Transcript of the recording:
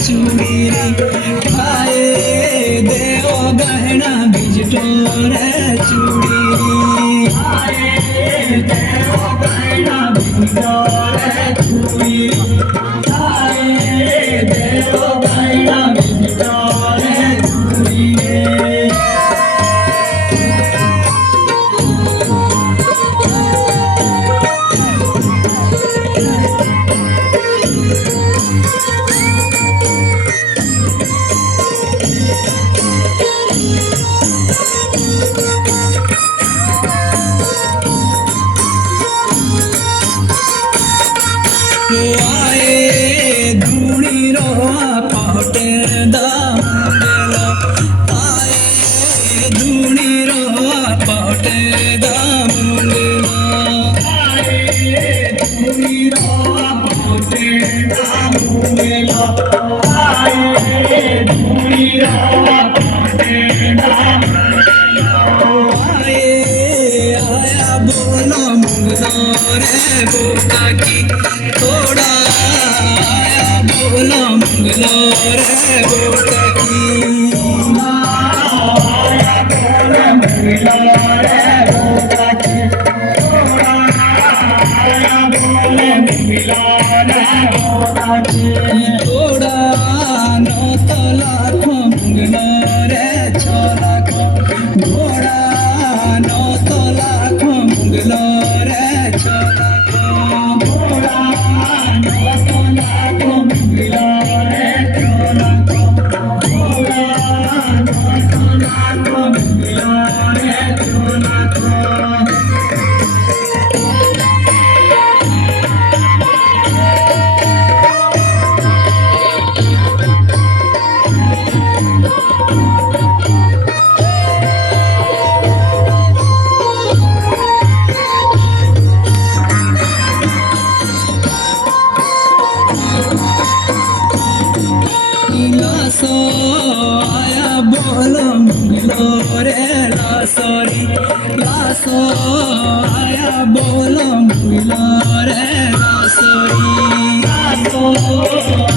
चूड़ी भाए देव गहना बिजटोरे चूड़ी भाए देव गहना बिजटोरे चूड़ी भाए देव गहना बिजटोरे चूड़ी आए धूणी रो पटे दामुंगेलो आए धूणी रो पटे दामुंगेलो आए धूणी रो पटे दामुंगेलो आए धूणी रो पटे दामुंगेलो आए आया बोलो मुंगलो रे बोका की थोड़ा आया बोलो मुंगलो रे बोका की आया बोलो मुंगलो रे बोका की थोड़ा आया बोलो मुंगलो रे बोका की थोड़ा नो तो लाखों मुंगलो रे छोरा को थोड़ा नो तो लाखों मुंगलो रे छोरा को थोड़ा नो तो लाखों मुंगलो रे छोरा को थोड़ा नो तो लाखों मुंगलो रे छोरा को लासो आया बोलो मुंगलो रे लासोरी लासो आया बोलो मुंगलो रे लासोरी लासो